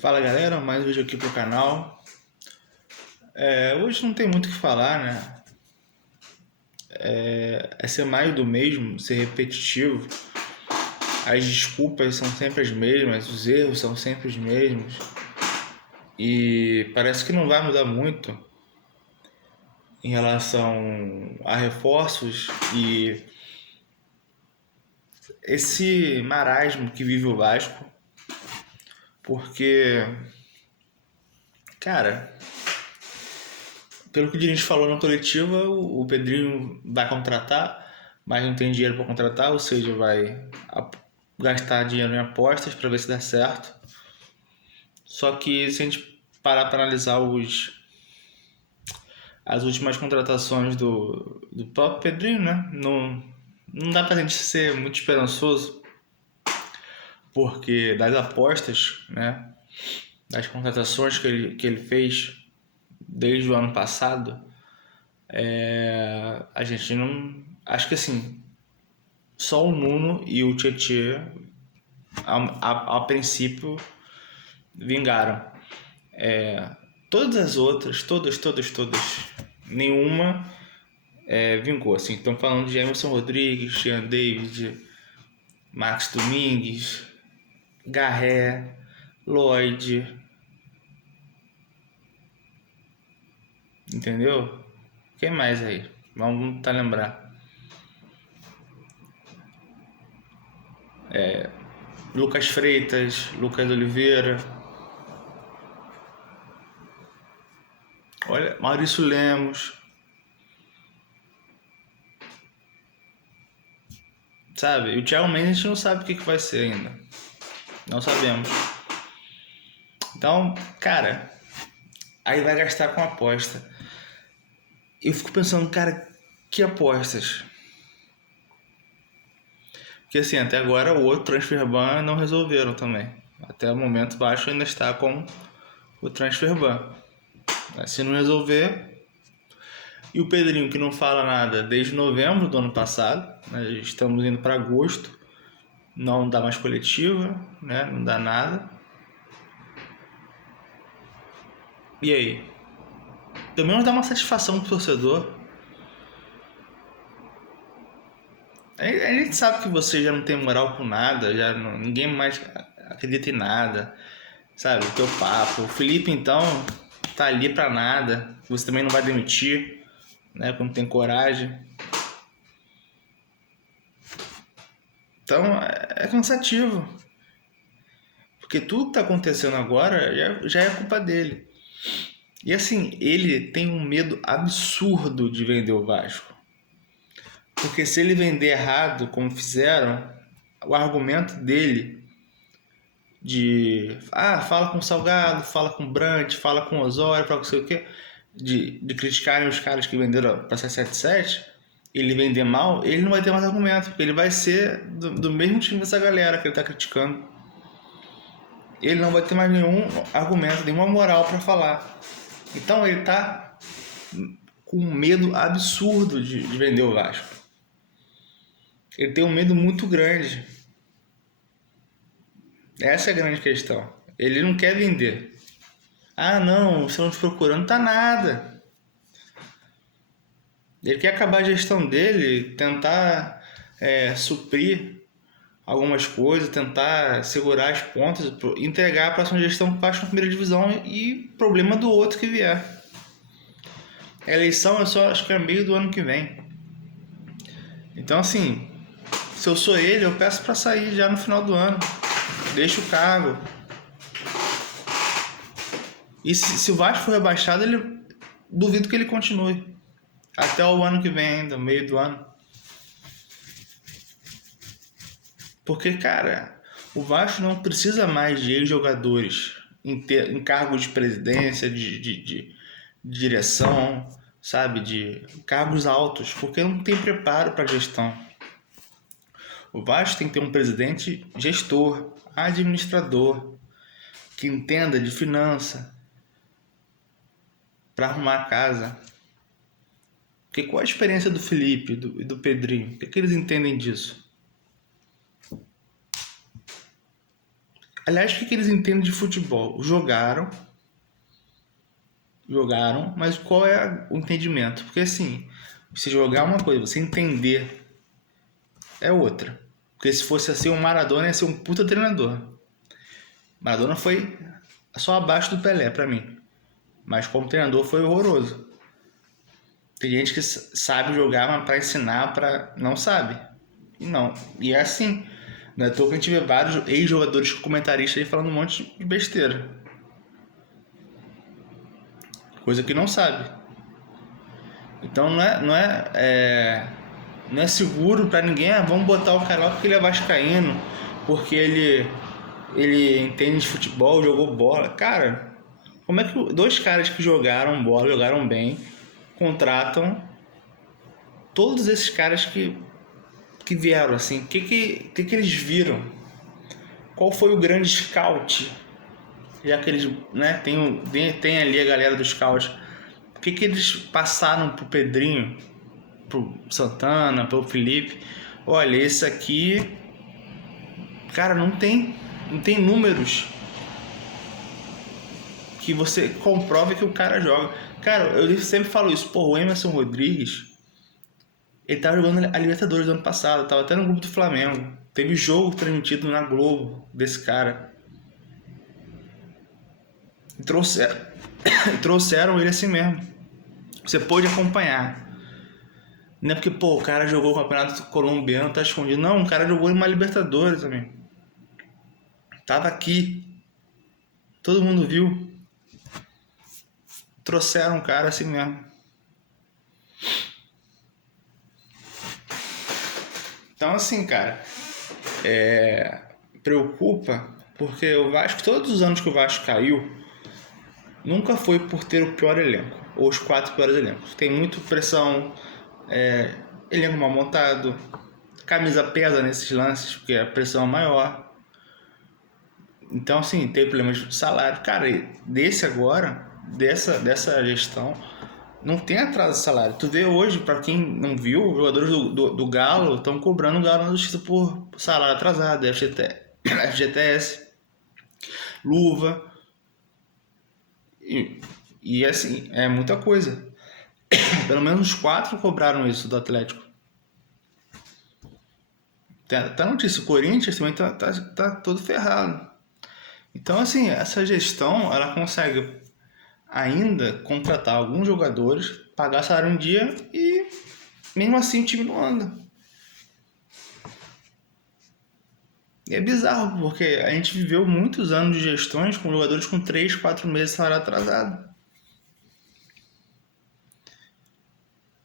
Fala galera, mais um vídeo aqui pro canal. Hoje não tem muito o que falar, né? É ser mais do mesmo, ser repetitivo. As desculpas são sempre as mesmas, os erros são sempre os mesmos. E parece que não vai mudar muito em relação a reforços e esse marasmo que vive o Vasco. Porque, cara, pelo que o dirigente falou na coletiva, o Pedrinho vai contratar, mas não tem dinheiro para contratar, ou seja, vai gastar dinheiro em apostas para ver se dá certo. Só que se a gente parar para analisar as últimas contratações do próprio Pedrinho, né? Não dá pra gente ser muito esperançoso, porque das apostas, né? Das contratações que ele fez desde o ano passado, a gente não. Acho que assim, só o Nuno e o Tietê, a princípio, vingaram. Todas as outras, todas, nenhuma vingou. Assim, estamos falando de Emerson Rodrigues, Jean David, Max Domingues, Garré, Lloyd, entendeu? Quem mais aí? Vamos tentar lembrar. Lucas Freitas, Lucas Oliveira, olha, Maurício Lemos, sabe? E o Thiago Mendes a gente não sabe o que vai ser ainda. Não sabemos. Então, cara, aí vai gastar com aposta. Eu fico pensando, cara, que apostas? Porque assim, até agora o outro transfer ban não resolveram também. Até o momento baixo ainda está com o transfer ban. Se não resolver. E o Pedrinho, que não fala nada desde novembro do ano passado, né? Estamos indo para agosto, não dá mais coletiva, né? Não dá nada. E aí? Pelo menos dá uma satisfação pro torcedor. A gente sabe que você já não tem moral com nada, ninguém mais acredita em nada, sabe? O teu papo. O Felipe, então, tá ali pra nada. Você também não vai demitir, né? Quando tem coragem. Então, é cansativo. Porque tudo que tá acontecendo agora já é culpa dele. E assim, ele tem um medo absurdo de vender o Vasco. Porque se ele vender errado, como fizeram, o argumento dele fala com o Salgado, fala com o Brant, fala com o Osório, fala com sei o quê, de criticarem os caras que venderam para 777, ele vender mal, ele não vai ter mais argumento, porque ele vai ser do mesmo time dessa galera que ele tá criticando. Ele não vai ter mais nenhum argumento, nenhuma moral para falar. Então ele tá com um medo absurdo de vender o Vasco. Ele tem um medo muito grande. Essa é a grande questão. Ele não quer vender. Ah, não, estamos procurando, tá nada. Ele quer acabar a gestão dele, tentar suprir algumas coisas, tentar segurar as pontas, entregar a próxima gestão para a primeira divisão e problema do outro que vier. A eleição é só, acho que é meio do ano que vem. Então, assim, se eu sou ele, eu peço para sair já no final do ano. Deixa o cargo. E se o Vasco for rebaixado, duvido que ele continue. Até o ano que vem ainda, meio do ano. Porque, cara, o Vasco não precisa mais de ex-jogadores em cargos de presidência, de direção, sabe? De cargos altos, porque não tem preparo para gestão. O Vasco tem que ter um presidente gestor, administrador, que entenda de finança para arrumar a casa. Porque qual a experiência do Felipe e do Pedrinho? O que eles entendem disso? Aliás, o que eles entendem de futebol? Jogaram, mas qual é o entendimento? Porque assim, você jogar é uma coisa, você entender é outra. Porque se fosse assim, o Maradona ia ser um puta treinador. Maradona foi só abaixo do Pelé pra mim. Mas como treinador foi horroroso. Tem gente que sabe jogar, mas pra ensinar, não sabe. Não. E é assim. Não é à toa que a gente vê vários ex-jogadores comentaristas aí falando um monte de besteira. Coisa que não sabe. Então não é seguro pra ninguém. Vamos botar o cara lá porque ele é vascaíno. Porque ele entende de futebol, jogou bola. Cara, como é que dois caras que jogaram bola, jogaram bem, contratam todos esses caras que vieram assim? O que eles viram? Qual foi o grande scout? Já que eles, né, tem ali a galera dos scouts. O que eles passaram pro Pedrinho, pro Santana, pro Felipe? Olha, esse aqui, cara, não tem números que você comprove que o cara joga. Cara, eu sempre falo isso. Pô, o Emerson Rodrigues, ele tava jogando a Libertadores do ano passado, tava até no grupo do Flamengo. Teve jogo transmitido na Globo desse cara. E trouxeram ele assim mesmo. Você pôde acompanhar. Não é porque, pô, o cara jogou o Campeonato Colombiano, tá escondido. Não, o cara jogou em uma Libertadores também. Tava aqui. Todo mundo viu. Trouxeram um cara assim mesmo. Então, assim, cara, preocupa, porque o Vasco, todos os anos que o Vasco caiu, nunca foi por ter o pior elenco, ou os 4 piores elencos. Tem muita pressão, elenco mal montado, camisa pesa nesses lances, porque a pressão é maior. Então, assim, tem problemas de salário. Cara, dessa gestão, não tem atraso de salário. Tu vê hoje, pra quem não viu, os jogadores do Galo estão cobrando o Galo na justiça por salário atrasado, FGTS, luva. E assim, é muita coisa. Pelo menos 4 cobraram isso do Atlético. Tá notícia, o Corinthians também tá todo ferrado. Então, assim, essa gestão, ela consegue ainda contratar alguns jogadores, pagar salário em dia e mesmo assim o time não anda. E é bizarro, porque a gente viveu muitos anos de gestões com jogadores com 3, 4 meses de salário atrasado.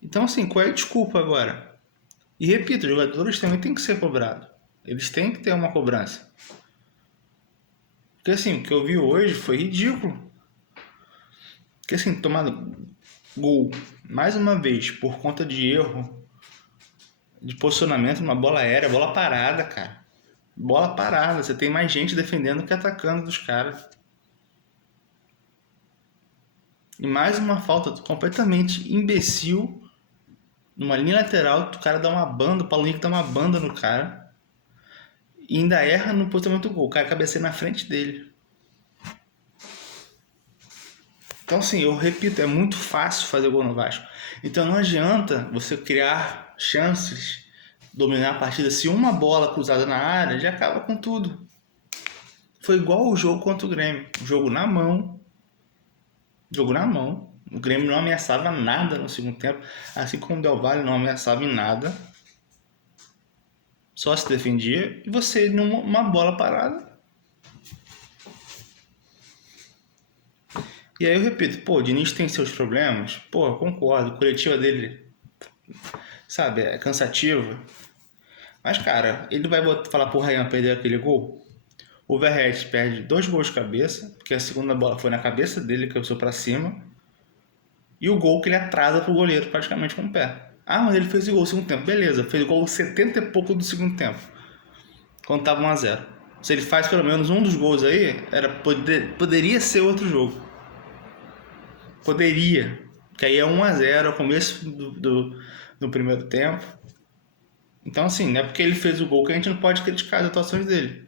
Então, assim, qual é a desculpa agora? E repito, os jogadores também têm que ser cobrados. Eles têm que ter uma cobrança. Porque, assim, o que eu vi hoje foi ridículo. Porque, assim, tomar gol mais uma vez por conta de erro de posicionamento numa bola aérea, bola parada, cara. Bola parada, você tem mais gente defendendo que atacando dos caras. E mais uma falta completamente imbecil. Numa linha lateral, o cara dá uma banda, o Paulo Henrique dá uma banda no cara. E ainda erra no posicionamento do gol. O cara cabeceia na frente dele. Então, assim, eu repito, é muito fácil fazer gol no Vasco. Então não adianta você criar chances, dominar a partida. Se uma bola cruzada na área, já acaba com tudo. Foi igual o jogo contra o Grêmio. Jogo na mão. O Grêmio não ameaçava nada no segundo tempo. Assim como o Del Valle não ameaçava em nada. Só se defendia. E você, numa bola parada. E aí eu repito, pô, o Diniz tem seus problemas? Pô, eu concordo. A coletiva dele, sabe, é cansativa. Mas, cara, ele vai falar pro Ryan perder aquele gol? O Verratti perde 2 gols de cabeça, porque a segunda bola foi na cabeça dele, que cabeçou pra cima. E o gol que ele atrasa pro goleiro praticamente com o pé. Ah, mas ele fez o gol no segundo tempo. Beleza, fez o gol 70 e pouco do segundo tempo. Quando tava 1-0. Se ele faz pelo menos um dos gols aí, poderia ser outro jogo. Poderia. Que aí é 1-0 ao começo do primeiro tempo. Então, assim, não é porque ele fez o gol que a gente não pode criticar as atuações dele.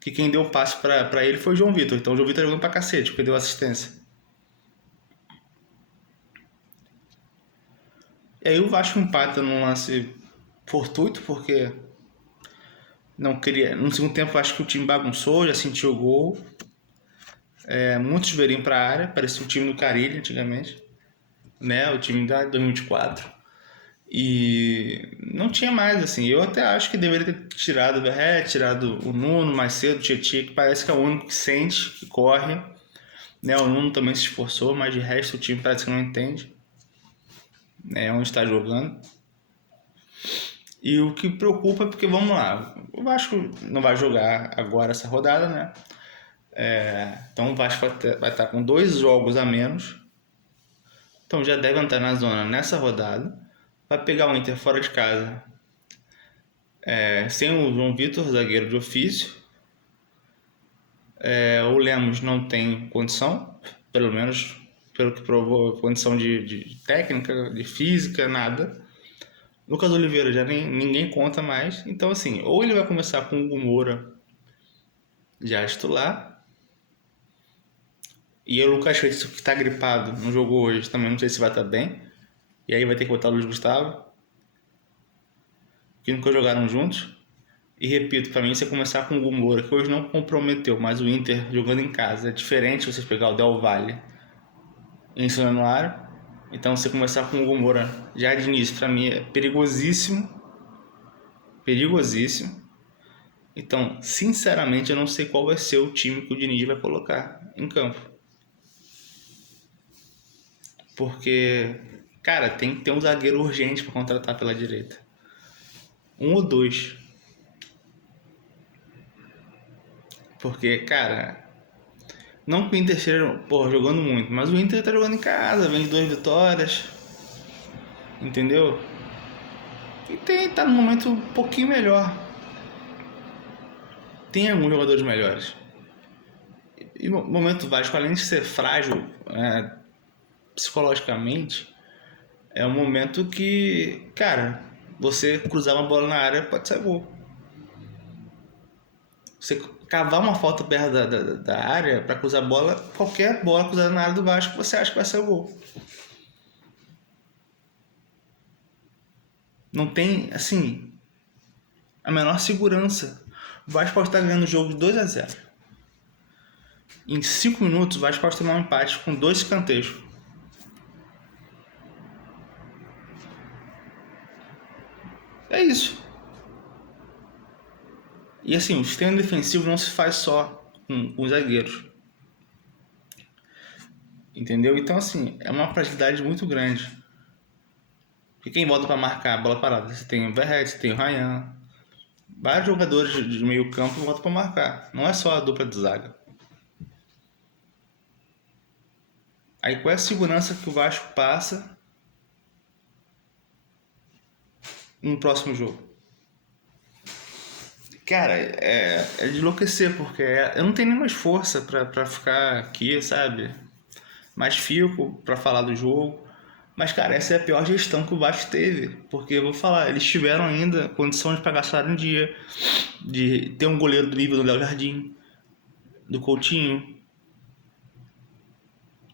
que quem deu o passe pra ele foi o João Vitor. Então o João Vitor jogou pra cacete, porque deu assistência. E aí o Vasco empata num lance fortuito, porque não queria. No segundo tempo acho que o time bagunçou, já sentiu o gol. Muitos chuveirinhos pra área, parecia o time do Carille antigamente, né? O time da 2024. E não tinha mais, assim. Eu até acho que deveria ter tirado o Verrete, tirado o Nuno mais cedo, o Tietchan, que parece que é o único que sente, que corre. Né? O Nuno também se esforçou, mas de resto o time parece que não entende, né? Onde está jogando. E o que preocupa é porque, vamos lá, o Vasco não vai jogar agora essa rodada, né? Então o Vasco vai estar com 2 jogos a menos. Então já deve entrar na zona nessa rodada. Vai pegar o Inter fora de casa. Sem o João Vitor, zagueiro de ofício. O Lemos não tem condição, pelo menos pelo que provou, condição de técnica, de física, nada. Lucas Oliveira já ninguém conta mais. Então, assim, ou ele vai começar com o Hugo Moura já titular. E o Lucas Feito, que tá gripado, não jogou hoje, também não sei se vai estar bem. E aí vai ter que botar o Luiz Gustavo, que nunca jogaram juntos. E repito, para mim, você começar com o Hugo Moura, que hoje não comprometeu, mas o Inter jogando em casa é diferente você pegar o Del Valle em São Januário. Então, você começar com o Hugo Moura já de início, para mim, é perigosíssimo. Perigosíssimo. Então, sinceramente, eu não sei qual vai ser o time que o Diniz vai colocar em campo. Porque, cara, tem que ter um zagueiro urgente para contratar pela direita. 1 ou 2. Porque, cara, não que o Inter esteja jogando muito, mas o Inter tá jogando em casa, vem de 2 vitórias, entendeu? E tá num momento um pouquinho melhor. Tem alguns jogadores melhores. E o momento Vasco, além de ser frágil psicologicamente, é um momento que, cara, você cruzar uma bola na área pode sair gol. Você cavar uma falta perto da área para cruzar a bola, qualquer bola cruzada na área do Vasco, você acha que vai ser gol. Não tem, assim, a menor segurança. O Vasco pode estar ganhando o jogo de 2-0. Em 5 minutos, o Vasco pode tomar um empate com 2 escanteios. É isso. E assim, o sistema defensivo não se faz só com os zagueiros. Entendeu? Então, assim, é uma fragilidade muito grande. Porque quem volta para marcar a bola parada? Você tem o Verrete, você tem o Ryan. Vários jogadores de meio campo voltam para marcar. Não é só a dupla de zaga. Aí qual é a segurança que o Vasco passa no próximo jogo? Cara, é de enlouquecer, porque eu não tenho nem mais força pra ficar aqui, sabe? Mais fico pra falar do jogo. Mas, cara, essa é a pior gestão que o Vasco teve. Porque, eu vou falar, eles tiveram ainda condição de pagar salário em dia, de ter um goleiro do nível do Léo Jardim, do Coutinho.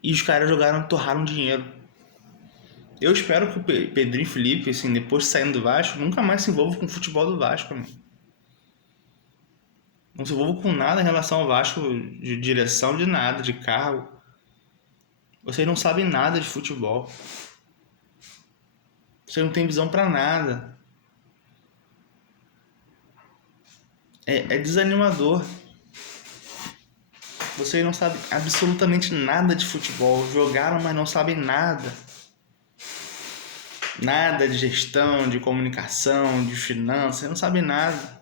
E os caras torraram dinheiro. Eu espero que o Pedrinho Felipe, assim, depois de saindo do Vasco, nunca mais se envolva com o futebol do Vasco, amigo. Não se envolva com nada em relação ao Vasco, de direção, de nada, de carro. Vocês não sabem nada de futebol. Vocês não têm visão pra nada. É desanimador. Vocês não sabem absolutamente nada de futebol. Jogaram, mas não sabem nada. Nada de gestão, de comunicação, de finanças. Vocês não sabem nada.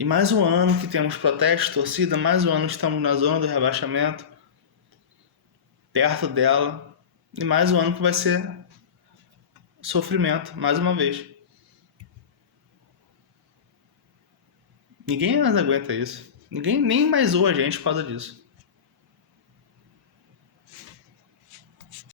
E mais um ano que temos protesto, torcida, mais um ano estamos na zona do rebaixamento, perto dela, e mais um ano que vai ser sofrimento, mais uma vez. Ninguém mais aguenta isso. Ninguém nem mais zoa a gente por causa disso.